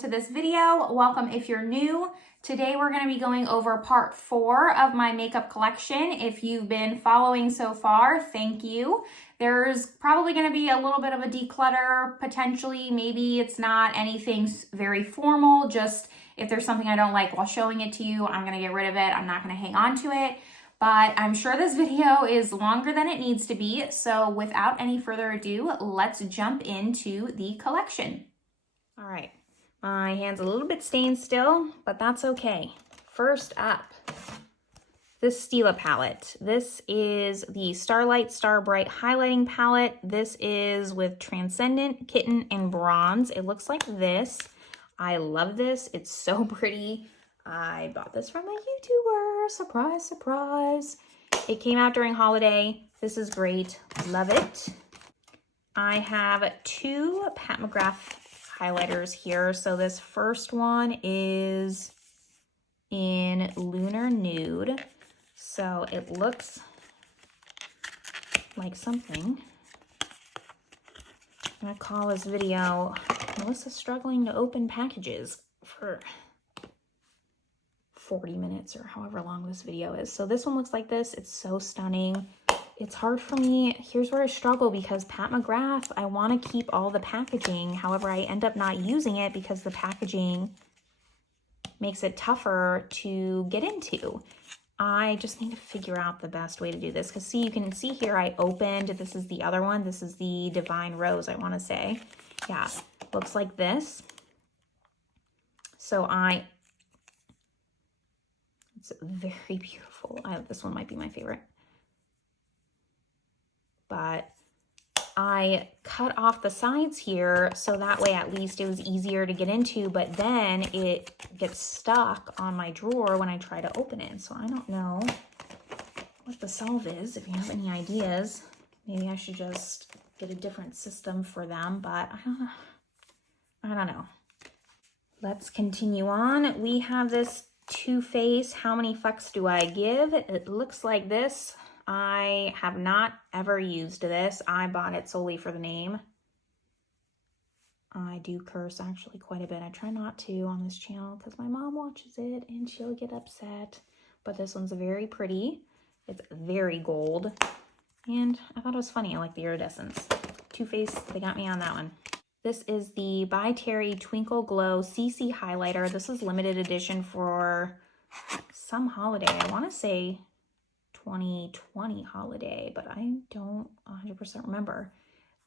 to this video. Welcome if you're new. Today we're going to be going over part 4 of my makeup collection. If you've been following so far, thank you. There's probably going to be a little bit of a declutter, potentially. Maybe it's not anything very formal, just if there's something I don't like while showing it to you, I'm going to get rid of it. I'm not going to hang on to it. But I'm sure this video is longer than it needs to be. So without any further ado, let's jump into the collection. All right, my hand's a little bit stained still, but that's okay. First up, this Stila palette. This is the Starlight Star Bright Highlighting Palette. This is with Transcendent, Kitten, and Bronze. It looks like this. I love this. It's so pretty. I bought this from a YouTuber. Surprise, surprise. It came out during holiday. This is great. Love it. I have 2 Pat McGrath highlighters here. So this first one is in Lunar Nude. So it looks like something. I'm gonna call this video Melissa struggling to open packages for 40 minutes or however long this video is. So this one looks like this. It's so stunning. It's hard for me. Here's where I struggle because Pat McGrath, I want to keep all the packaging. However, I end up not using it because the packaging makes it tougher to get into. I just need to figure out the best way to do this because see, you can see here I opened, this is the other one. This is the Divine Rose, I want to say. Yeah, looks like this. So it's very beautiful. This one might be my favorite. But I cut off the sides here so that way at least it was easier to get into, but then it gets stuck on my drawer when I try to open it. So I don't know what the solve is. If you have any ideas, maybe I should just get a different system for them, but I don't know. Let's continue on. We have this Too Faced How Many Fucks Do I Give? It looks like this. I have not ever used this. I bought it solely for the name. I do curse actually quite a bit. I try not to on this channel because my mom watches it and she'll get upset. But this one's very pretty. It's very gold. And I thought it was funny. I like the iridescence. Too Faced, they got me on that one. This is the By Terry Twinkle Glow CC Highlighter. This is limited edition for some holiday. I want to say 2020 holiday, but I don't 100% remember.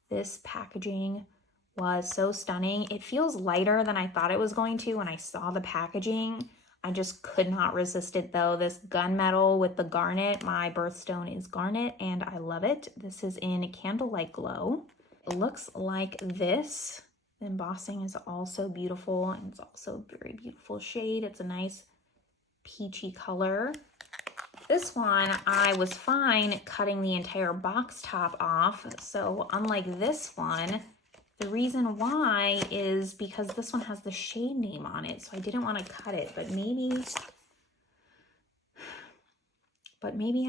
This packaging was so stunning. It feels lighter than I thought it was going to when I saw the packaging. I just could not resist it though. This gunmetal with the garnet. My birthstone is garnet and I love it. This is in Candlelight Glow. It looks like this. The embossing is also beautiful and it's also a very beautiful shade. It's a nice peachy color. This one, I was fine cutting the entire box top off. So unlike this one, the reason why is because this one has the shade name on it. So I didn't want to cut it, but maybe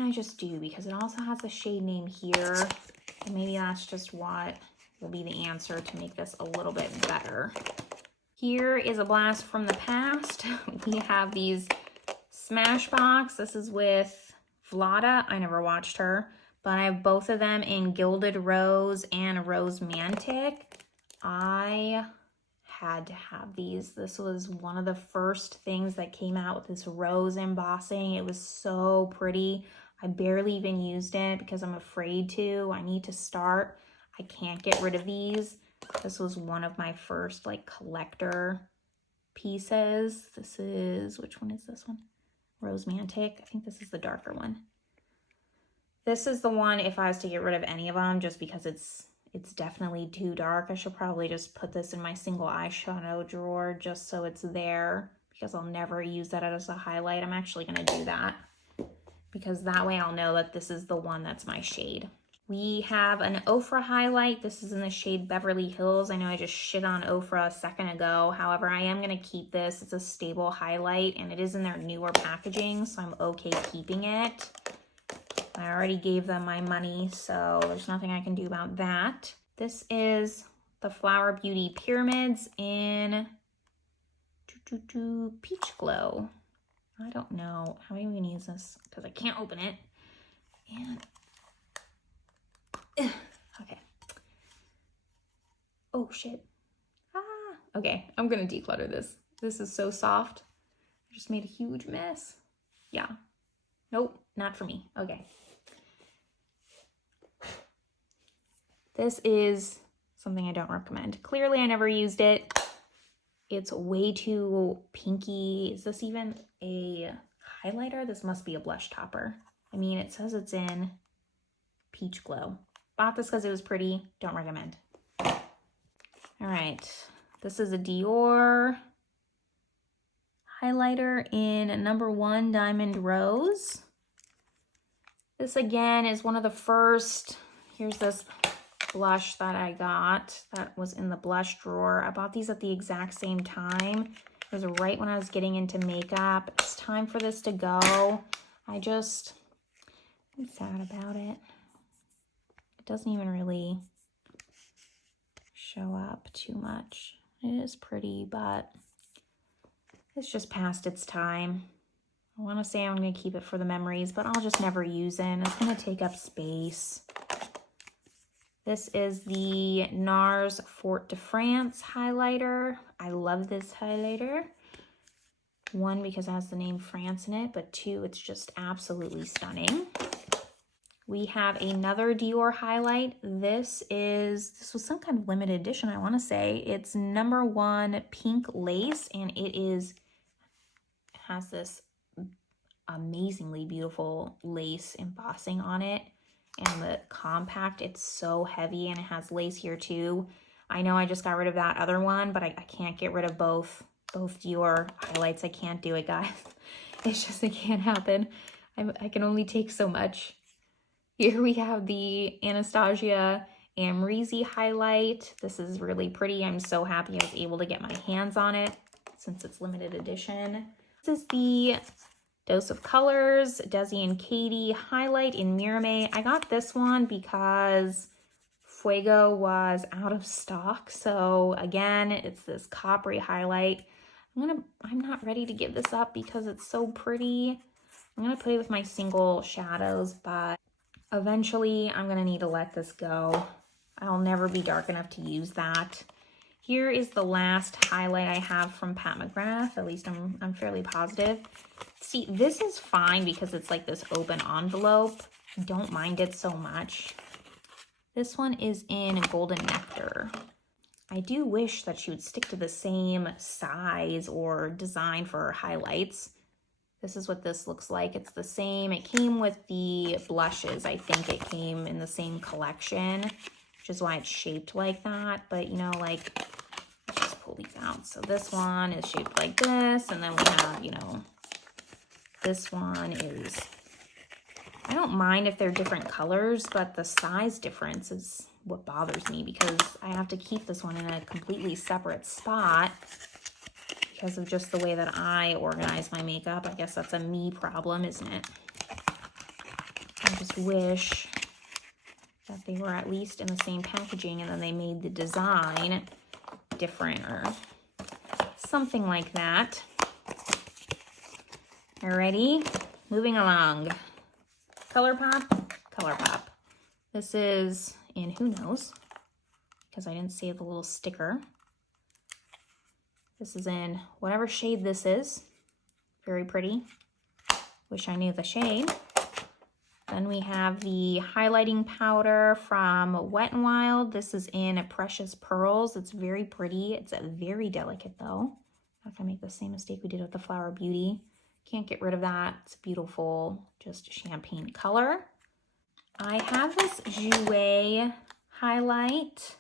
I just do because it also has the shade name here. And maybe that's just what will be the answer to make this a little bit better. Here is a blast from the past. We have these Smashbox. This is with Vlada. I never watched her, but I have both of them in Gilded Rose and Rose Mantic. I had to have these. This was one of the first things that came out with this rose embossing. It was so pretty. I barely even used it because I'm afraid to. I need to start. I can't get rid of these. This was one of my first like collector pieces. This is, which one is this one? Rose Mantic. I think this is the darker one. This is the one if I was to get rid of any of them just because it's definitely too dark. I should probably just put this in my single eyeshadow drawer just so it's there because I'll never use that as a highlight. I'm actually going to do that because that way I'll know that this is the one that's my shade. We have an Ofra highlight. This is in the shade Beverly Hills. I know I just shit on Ofra a second ago. However, I am going to keep this. It's a stable highlight and it is in their newer packaging, so I'm okay keeping it. I already gave them my money, so there's nothing I can do about that. This is the Flower Beauty Pyramids in Peach Glow. I don't know how am I gonna use this because I can't open it. And okay. Oh shit. Okay, I'm gonna declutter this. This is so soft. I just made a huge mess. Yeah. Nope, not for me. Okay. This is something I don't recommend. Clearly, I never used it. It's way too pinky. Is this even a highlighter? This must be a blush topper. I mean, it says it's in Peach Glow. Bought this because it was pretty. Don't recommend. All right. This is a Dior highlighter in number 1 Diamond Rose. This again is one of the first. Here's this blush that I got that was in the blush drawer. I bought these at the exact same time. It was right when I was getting into makeup. It's time for this to go. I'm sad about it. It doesn't even really show up too much. It is pretty, but it's just past its time. I want to say I'm going to keep it for the memories, but I'll just never use it. It's going to take up space. This is the NARS Fort de France highlighter. I love this highlighter. 1, because it has the name France in it, but 2, it's just absolutely stunning. We have another Dior highlight. This was some kind of limited edition, I want to say. It's number 1 pink lace, and it has this amazingly beautiful lace embossing on it. And the compact, it's so heavy, and it has lace here too. I know I just got rid of that other one, but I can't get rid of both Dior highlights. I can't do it, guys. It's just, it can't happen. I can only take so much. Here we have the Anastasia Amrezy highlight. This is really pretty. I'm so happy I was able to get my hands on it since it's limited edition. This is the Dose of Colors Desi and Katie highlight in Mirame. I got this one because Fuego was out of stock. So again, it's this coppery highlight. I'm not ready to give this up because it's so pretty. I'm gonna play with my single shadows, but eventually I'm gonna need to let this go. I'll never be dark enough to use that. Here is the last highlight I have from Pat McGrath. At least I'm fairly positive. See, this is fine because it's like this open envelope. Don't mind it so much. This one is in Golden Nectar. I do wish that she would stick to the same size or design for her highlights. This is what this looks like. It's the same. It came with the blushes. I think it came in the same collection, which is why it's shaped like that. But, you know, like, let's just pull these out. So this one is shaped like this. And then we have, you know, this one is, I don't mind if they're different colors, but the size difference is what bothers me because I have to keep this one in a completely separate spot because of just the way that I organize my makeup. I guess that's a me problem, isn't it? I just wish that they were at least in the same packaging and then they made the design different or something like that. Alrighty, moving along. ColourPop, ColourPop. This is in Who Knows, because I didn't save the little sticker. This is in whatever shade this is. Very pretty. Wish I knew the shade. Then we have the highlighting powder from Wet n Wild. This is in Precious Pearls. It's very pretty. It's very delicate though. Not gonna make the same mistake we did with the Flower Beauty. Can't get rid of that. It's beautiful, just champagne color. I have this Jouer highlight.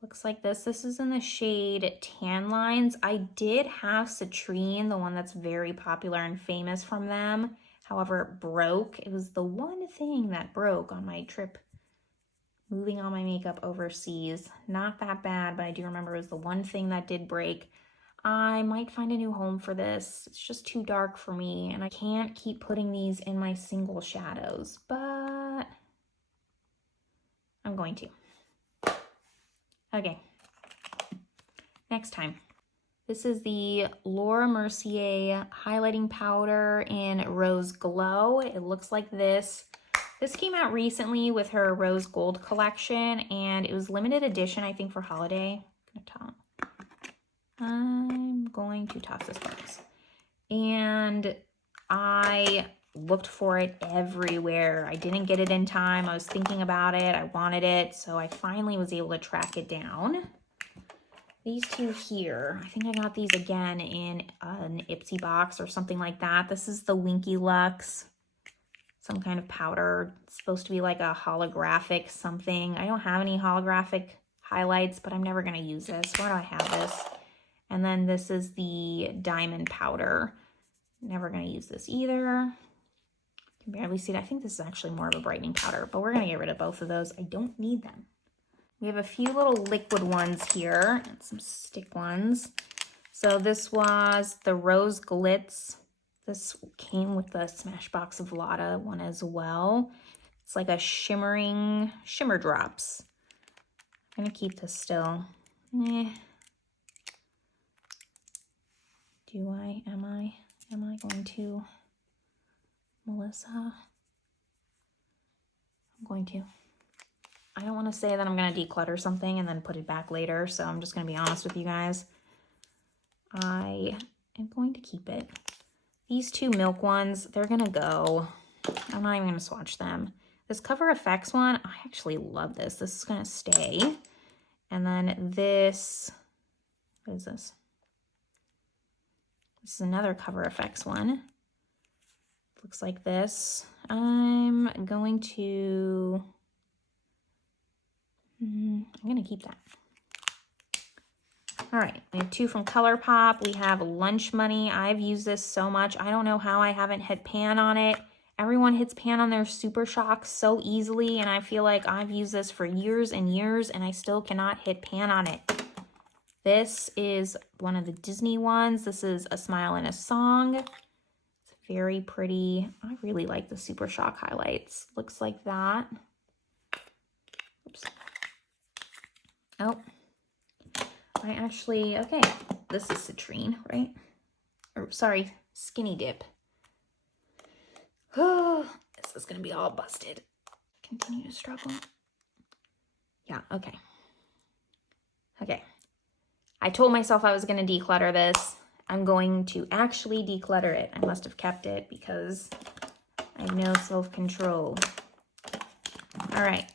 Looks like this. This is in the shade Tan Lines. I did have Citrine, the one that's very popular and famous from them. However, it broke. It was the one thing that broke on my trip moving all my makeup overseas. Not that bad, but I do remember it was the one thing that did break. I might find a new home for this. It's just too dark for me, and I can't keep putting these in my single shadows, but I'm going to. Okay, next time. This is the Laura Mercier highlighting powder in Rose Glow. It looks like this. This came out recently with her Rose Gold collection, and it was limited edition, I think, for holiday. I'm going to toss this box. And I looked for it everywhere. I didn't get it in time. I was thinking about it. I wanted it, so I finally was able to track it down. These two here, I think I got these again in an Ipsy box or something like that. This is the Winky Lux, some kind of powder. It's supposed to be like a holographic something. I don't have any holographic highlights, but I'm never gonna use this. Where do I have this? And then this is the diamond powder. Never gonna use this either. You can barely see it. I think this is actually more of a brightening powder, but we're gonna get rid of both of those. I don't need them. We have a few little liquid ones here and some stick ones. So this was the Rose Glitz. This came with the Smashbox of Lotta one as well. It's like a shimmering shimmer drops. I'm gonna keep this still. Am I going to, Melissa? I'm going to. I don't want to say that I'm going to declutter something and then put it back later, so I'm just going to be honest with you guys. I am going to keep it. These two milk ones, they're going to go. I'm not even going to swatch them. This Cover FX one, I actually love this. This is going to stay. And then this, what is this? This is another Cover FX one. Looks like this. I'm going to keep that. All right, we have two from ColourPop. We have Lunch Money. I've used this so much. I don't know how I haven't hit pan on it. Everyone hits pan on their Super Shock so easily, and I feel like I've used this for years and years, and I still cannot hit pan on it. This is one of the Disney ones. This is A Smile and a Song. It's very pretty. I really like the Super Shock highlights. Looks like that. Oops. Oh, okay, this is Citrine, right? Or sorry, Skinny Dip. Oh, this is gonna be all busted. Continue to struggle. Yeah, okay. Okay. I told myself I was gonna declutter this. I'm going to actually declutter it. I must have kept it because I have no self-control. All right.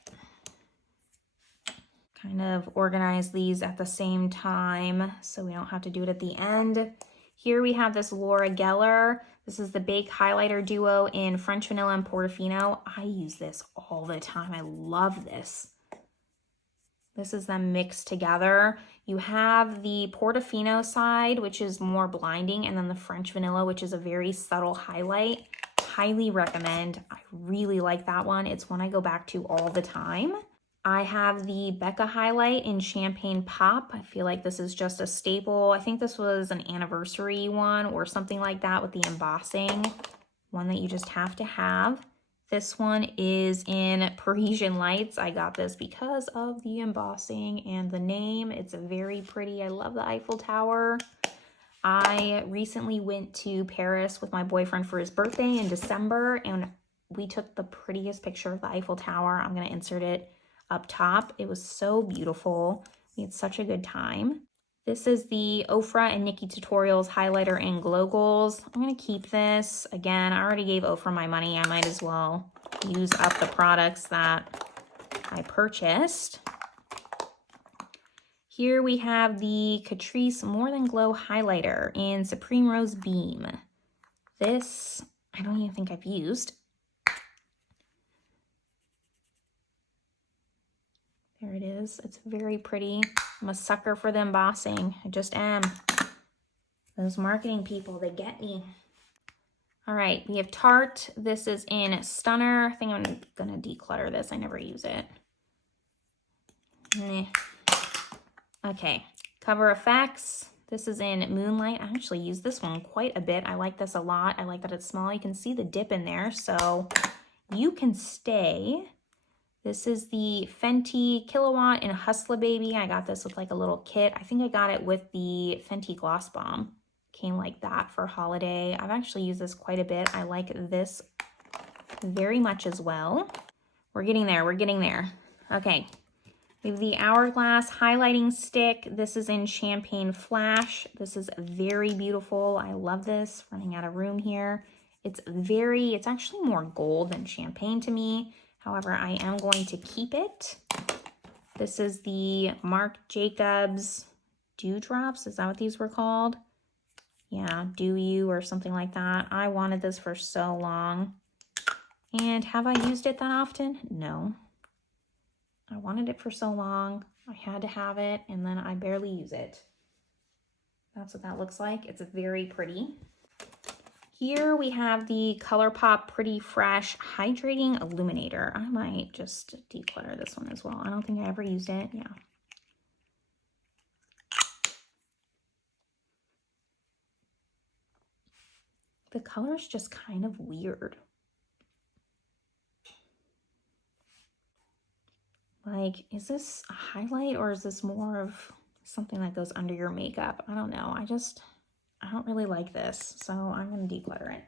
Kind of organize these at the same time so we don't have to do it at the end. Here we have this Laura Geller. This is the Bake Highlighter Duo in French Vanilla and Portofino. I use this all the time. I love this. This is them mixed together. You have the Portofino side, which is more blinding, and then the French Vanilla, which is a very subtle highlight. Highly recommend. I really like that one. It's one I go back to all the time. I have the Becca highlight in Champagne Pop. I feel like this is just a staple. I think this was an anniversary one or something like that with the embossing. One that you just have to have. This one is in Parisian Lights. I got this because of the embossing and the name. It's very pretty. I love the Eiffel Tower. I recently went to Paris with my boyfriend for his birthday in December, and we took the prettiest picture of the Eiffel Tower. I'm going to insert it up top. It was so beautiful. We had such a good time. This is the Ofra and Nikki Tutorials highlighter in Glow Goals. I'm going to keep this. Again, I already gave Ofra my money. I might as well use up the products that I purchased. Here we have the Catrice More Than Glow highlighter in Supreme Rose Beam. This, I don't even think I've used. There it is. It's very pretty. I'm a sucker for the embossing. I just am. Those marketing people, they get me. All right, we have Tarte. This is in Stunner. I think I'm gonna declutter this. I never use it. Okay, Cover FX. This is in Moonlight. I actually use this one quite a bit. I like this a lot. I like that it's small. You can see the dip in there, so you can stay. This is the Fenty Kilowatt in Hustler Baby. I got this with like a little kit. I think I got it with the Fenty Gloss Bomb. Came like that for holiday. I've actually used this quite a bit. I like this very much as well. We're getting there. We're getting there. Okay. We have the Hourglass highlighting stick. This is in Champagne Flash. This is very beautiful. I love this. Running out of room here. It's actually more gold than champagne to me. However, I am going to keep it. This is the Marc Jacobs Dewdrops. Is that what these were called? Yeah, Dew You or something like that. I wanted this for so long. And have I used it that often? No. I wanted it for so long. I had to have it, and then I barely use it. That's what that looks like. It's very pretty. Here we have the ColourPop Pretty Fresh Hydrating Illuminator. I might just declutter this one as well. I don't think I ever used it. Yeah. The color is just kind of weird. Like, is this a highlight or is this more of something that goes under your makeup? I don't know. I don't really like this, so I'm going to declutter it.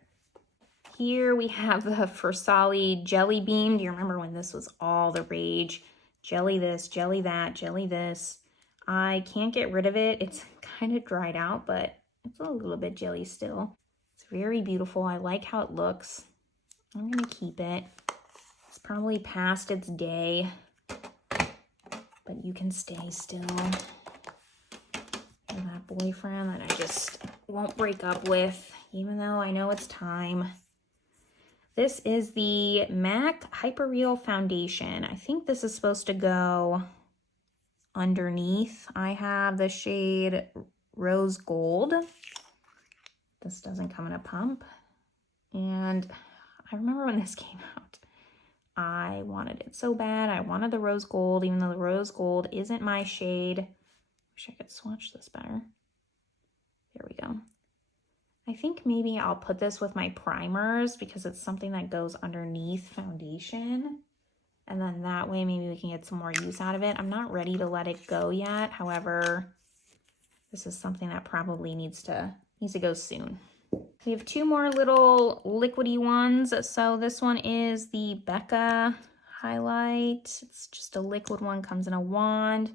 Here we have the Versali Jelly Bean. Do you remember when this was all the rage? Jelly this, jelly that, jelly this. I can't get rid of it. It's kind of dried out, but it's a little bit jelly still. It's very beautiful. I like how it looks. I'm going to keep it. It's probably past its day, but you can stay still. And that boyfriend that I just won't break up with, even though I know it's time. This is the MAC Hyperreal Foundation. I think this is supposed to go underneath. I have the shade Rose Gold. This doesn't come in a pump. And I remember when this came out, I wanted it so bad. I wanted the Rose Gold, even though the Rose Gold isn't my shade. Wish I could swatch this better. There we go. I think maybe I'll put this with my primers because it's something that goes underneath foundation. And then that way maybe we can get some more use out of it. I'm not ready to let it go yet. However, this is something that probably needs to go soon. We have two more little liquidy ones. So this one is the Becca highlight. It's just a liquid one, comes in a wand.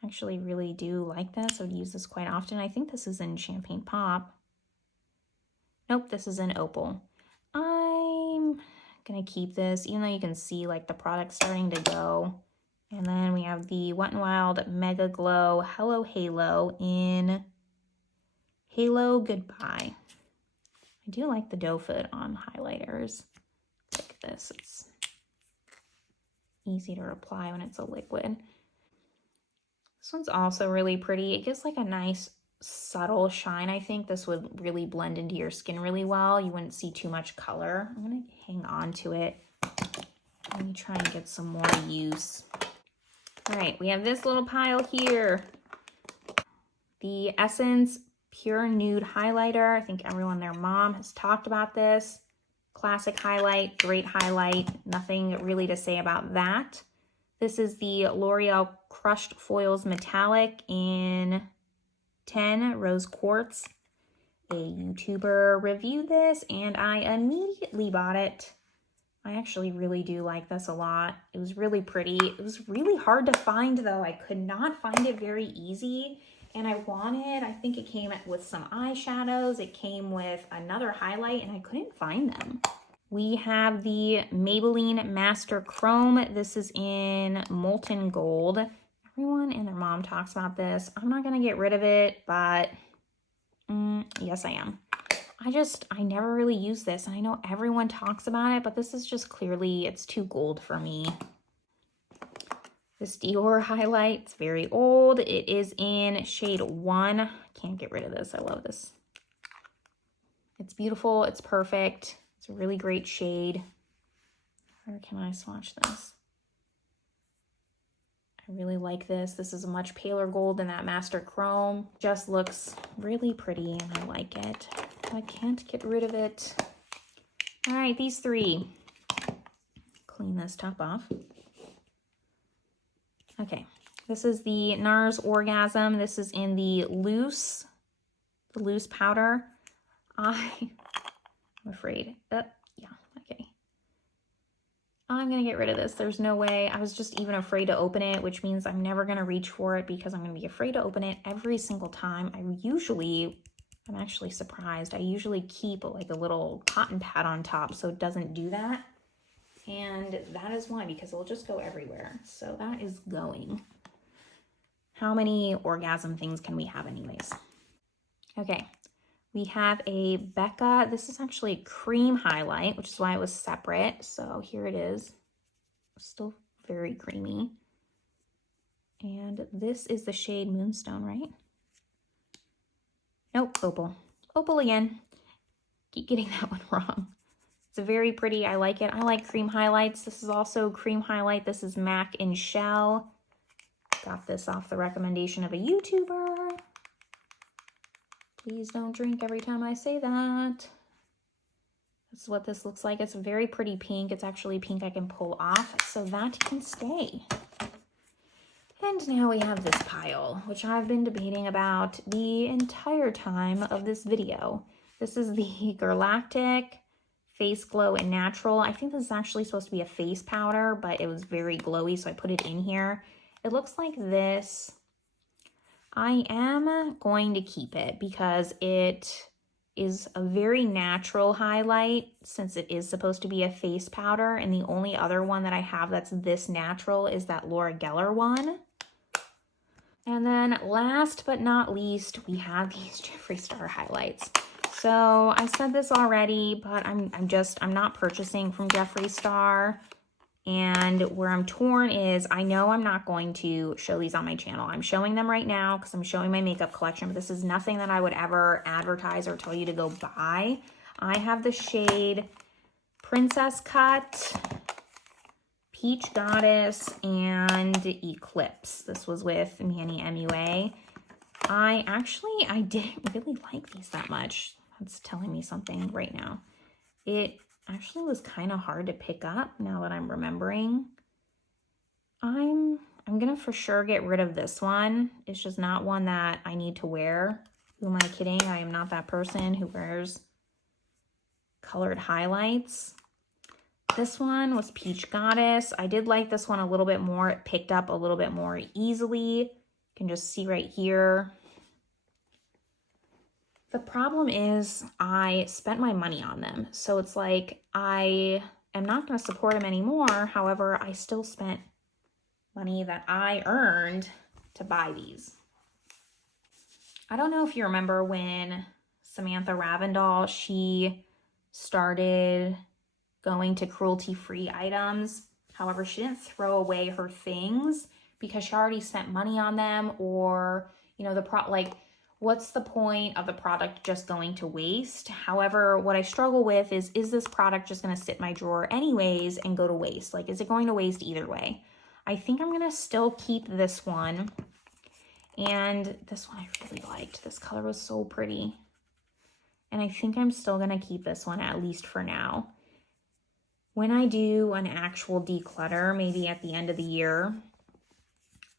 I actually really do like this. I would use this quite often. I think this is in Champagne Pop. Nope, this is in Opal. I'm gonna keep this, even though you can see like the product starting to go. And then we have the Wet n Wild Mega Glow Hello Halo in Halo Goodbye. I do like the doe foot on highlighters. Like this, it's easy to apply when it's a liquid. This one's also really pretty. It gives like a nice subtle shine. I think this would really blend into your skin really well. You wouldn't see too much color. I'm gonna hang on to it. Let me try and get some more use. All right, we have this little pile here. The Essence Pure Nude Highlighter. I think everyone, their mom has talked about this. Classic highlight, great highlight. Nothing really to say about that. This is the L'Oreal Crushed Foils Metallic in 10 Rose Quartz. A YouTuber reviewed this and I immediately bought it. I actually really do like this a lot. It was really pretty. It was really hard to find though. I could not find it very easy. And I think it came with some eyeshadows. It came with another highlight and I couldn't find them. We have the Maybelline Master Chrome. This is in Molten Gold. Everyone and their mom talks about this. I'm not gonna get rid of it, but yes, I am. I never really use this, and I know everyone talks about it, but this is just clearly, it's too gold for me. This Dior highlight, it's very old. It is in shade 1. Can't get rid of this. I love this. It's beautiful. It's perfect. It's a really great shade. Where can I swatch this? I really like this. This is a much paler gold than that Master Chrome. Just looks really pretty and I like it. I can't get rid of it. All right, these three. Clean this top off. Okay, this is the NARS Orgasm. This is in the loose powder. I'm afraid. Yeah, okay. I'm gonna get rid of this. There's no way. I was just even afraid to open it, which means I'm never gonna reach for it because I'm gonna be afraid to open it every single time. I'm actually surprised. I usually keep like a little cotton pad on top so it doesn't do that. And that is why, because it'll just go everywhere. So that is going. How many orgasm things can we have anyways? Okay, we have a Becca. This is actually a cream highlight, which is why it was separate. So here it is. Still very creamy. And this is the shade Moonstone, right? Nope, Opal. Opal again. Keep getting that one wrong. It's very pretty. I like it. I like cream highlights. This is also cream highlight. This is MAC in Shell. Got this off the recommendation of a YouTuber. Please don't drink every time I say that. This is what this looks like. It's a very pretty pink. It's actually pink I can pull off, so that can stay. And now we have this pile, which I've been debating about the entire time of this video. This is the Galactic Face Glow and Natural. I think this is actually supposed to be a face powder, but it was very glowy, so I put it in here. It looks like this. I am going to keep it because it is a very natural highlight since it is supposed to be a face powder, and the only other one that I have that's this natural is that Laura Geller one. And then last but not least, we have these Jeffree Star highlights. So I said this already, but I'm not purchasing from Jeffree Star. And where I'm torn is I know I'm not going to show these on my channel. I'm showing them right now because I'm showing my makeup collection, but this is nothing that I would ever advertise or tell you to go buy. I have the shade Princess Cut, Peach Goddess, and Eclipse. This was with Manny MUA. I didn't really like these that much. That's telling me something right now. It actually was kind of hard to pick up now that I'm remembering. I'm gonna for sure get rid of this one. It's just not one that I need to wear. Who am I kidding? I am not that person who wears colored highlights. This one was Peach Goddess. I did like this one a little bit more. It picked up a little bit more easily. You can just see right here. The problem is I spent my money on them. So it's like I am not going to support them anymore. However, I still spent money that I earned to buy these. I don't know if you remember when Samantha Ravindall, she started going to cruelty-free items. However, she didn't throw away her things because she already spent money on them, or, you know, what's the point of the product just going to waste? However, what I struggle with is this product just going to sit in my drawer anyways and go to waste? Like, is it going to waste either way? I think I'm going to still keep this one. And this one I really liked. This color was so pretty. And I think I'm still going to keep this one, at least for now. When I do an actual declutter, maybe at the end of the year,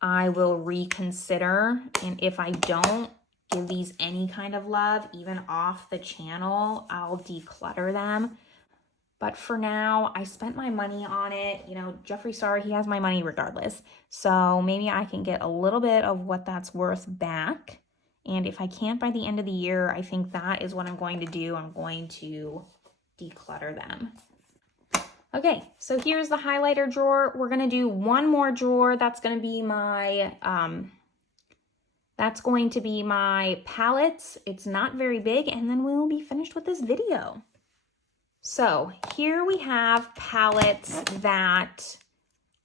I will reconsider. And if I don't give these any kind of love, even off the channel, I'll declutter them. But for now, I spent my money on it. You know, Jeffree Star, he has my money regardless. So maybe I can get a little bit of what that's worth back. And if I can't by the end of the year, I think that is what I'm going to do. I'm going to declutter them. Okay, so here's the highlighter drawer. We're gonna do one more drawer. That's gonna be my palettes. It's not very big, and then we will be finished with this video. So here we have palettes that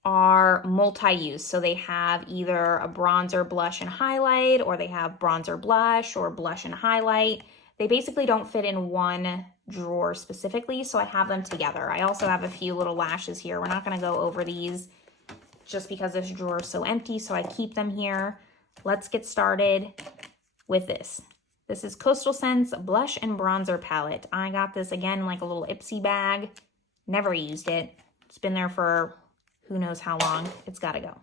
are multi-use. So they have either a bronzer, blush, and highlight, or they have bronzer, blush, or blush and highlight. They basically don't fit in one drawer specifically, so I have them together. I also have a few little lashes here. We're not going to go over these just because this drawer is so empty, so I keep them here. Let's get started with this. This is Coastal Scents Blush and Bronzer Palette. I got this again in like a little Ipsy bag. Never used it. It's been there for who knows how long. It's got to go.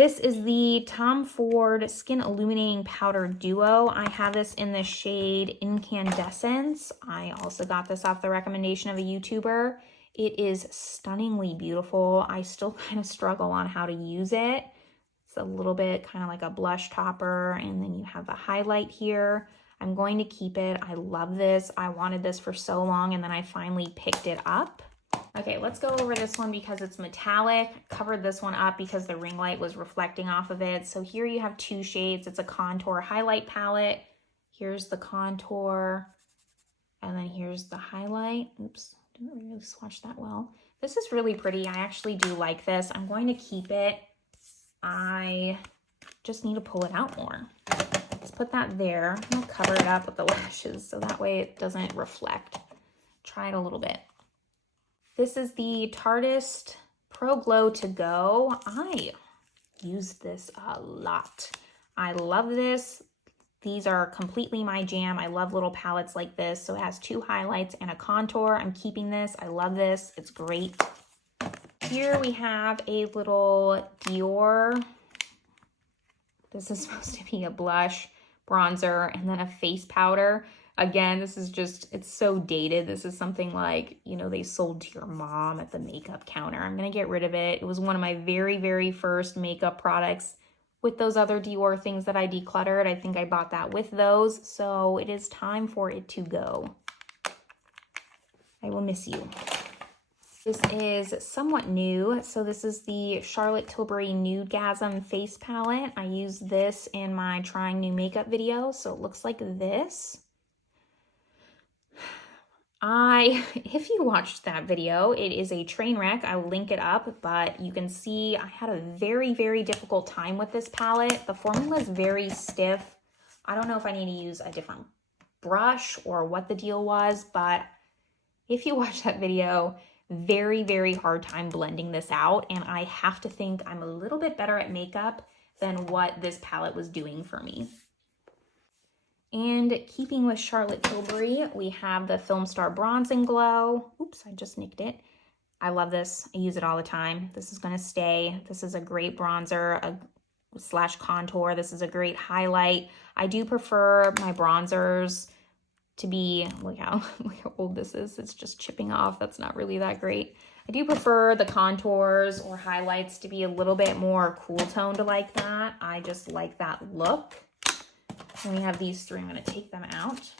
This is the Tom Ford Skin Illuminating Powder Duo. I have this in the shade Incandescence. I also got this off the recommendation of a YouTuber. It is stunningly beautiful. I still kind of struggle on how to use it. It's a little bit kind of like a blush topper, and then you have the highlight here. I'm going to keep it. I love this. I wanted this for so long, and then I finally picked it up. Okay, let's go over this one because it's metallic. Covered this one up because the ring light was reflecting off of it. So here you have two shades. It's a contour highlight palette. Here's the contour, and then here's the highlight. Oops, didn't really swatch that well. This is really pretty. I actually do like this. I'm going to keep it. I just need to pull it out more. Let's put that there. I'll cover it up with the lashes so that way it doesn't reflect. Try it a little bit. This is the Tarteist Pro Glow To Go. I use this a lot. I love this. These are completely my jam. I love little palettes like this. So it has two highlights and a contour. I'm keeping this. I love this. It's great. Here we have a little Dior. This is supposed to be a blush, bronzer, and then a face powder. Again, this is just, it's so dated. This is something like, you know, they sold to your mom at the makeup counter. I'm going to get rid of it. It was one of my very, very first makeup products with those other Dior things that I decluttered. I think I bought that with those. So it is time for it to go. I will miss you. This is somewhat new. So this is the Charlotte Tilbury Nudegasm Face Palette. I used this in my trying new makeup video. So it looks like this. If you watched that video, it is a train wreck. I will link it up, but you can see I had a very, very difficult time with this palette. The formula is very stiff. I don't know if I need to use a different brush or what the deal was, but if you watch that video, very, very hard time blending this out. And I have to think I'm a little bit better at makeup than what this palette was doing for me. And keeping with Charlotte Tilbury, we have the Film Star Bronze and Glow. Oops, I just nicked it. I love this. I use it all the time. This is going to stay. This is a great bronzer slash contour. This is a great highlight. I do prefer my bronzers to be, look how old this is. It's just chipping off. That's not really that great. I do prefer the contours or highlights to be a little bit more cool toned like that. I just like that look. And we have these three. I'm going to take them out.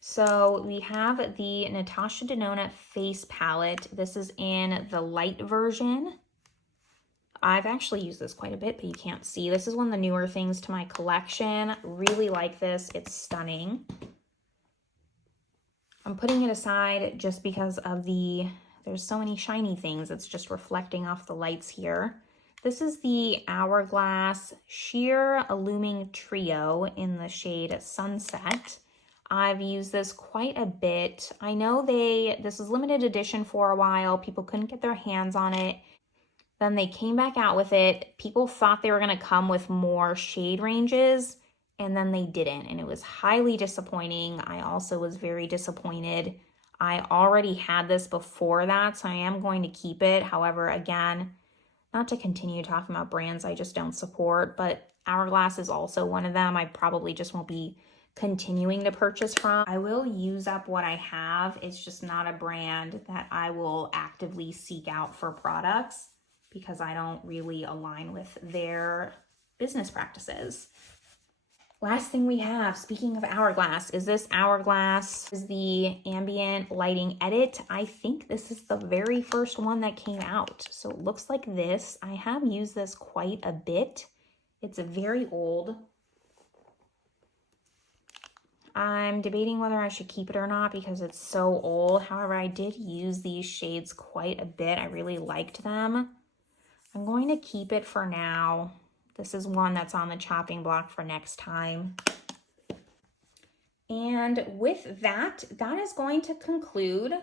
So we have the Natasha Denona Face Palette. This is in the light version. I've actually used this quite a bit, but you can't see. This is one of the newer things to my collection. Really like this. It's stunning. I'm putting it aside just because of there's so many shiny things. It's just reflecting off the lights here. This is the Hourglass Sheer Illuming Trio in the shade Sunset. I've used this quite a bit. I know this was limited edition for a while. People couldn't get their hands on it. Then they came back out with it. People thought they were going to come with more shade ranges, and then they didn't. And it was highly disappointing. I also was very disappointed. I already had this before that, so I am going to keep it. However, again, not to continue talking about brands I just don't support, but Hourglass is also one of them. I probably just won't be continuing to purchase from. I will use up what I have. It's just not a brand that I will actively seek out for products because I don't really align with their business practices. Last thing we have, speaking of Hourglass, is this Hourglass is the Ambient Lighting Edit. I think this is the very first one that came out. So it looks like this. I have used this quite a bit. It's very old. I'm debating whether I should keep it or not because it's so old. However, I did use these shades quite a bit. I really liked them. I'm going to keep it for now. This is one that's on the chopping block for next time. And with that, that is going to conclude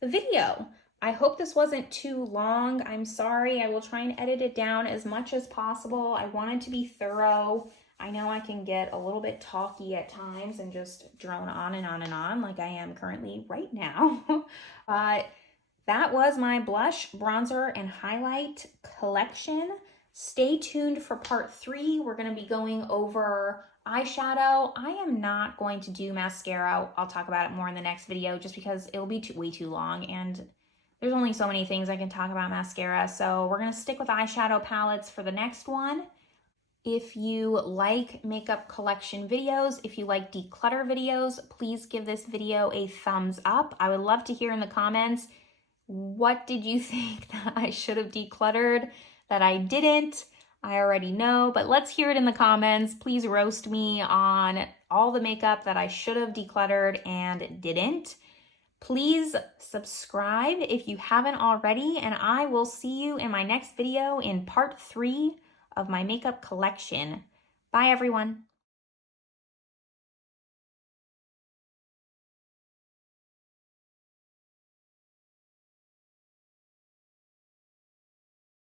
the video. I hope this wasn't too long. I'm sorry. I will try and edit it down as much as possible. I wanted to be thorough. I know I can get a little bit talky at times and just drone on and on and on like I am currently right now. But that was my blush, bronzer, and highlight collection. Stay tuned for part 3. We're going to be going over eyeshadow. I am not going to do mascara. I'll talk about it more in the next video just because it'll be way too long, and there's only so many things I can talk about mascara. So we're going to stick with eyeshadow palettes for the next one. If you like makeup collection videos, if you like declutter videos, please give this video a thumbs up. I would love to hear in the comments, what did you think that I should have decluttered that I didn't? I already know, but let's hear it in the comments. Please roast me on all the makeup that I should have decluttered and didn't. Please subscribe if you haven't already, and I will see you in my next video in part 3 of my makeup collection. Bye, everyone.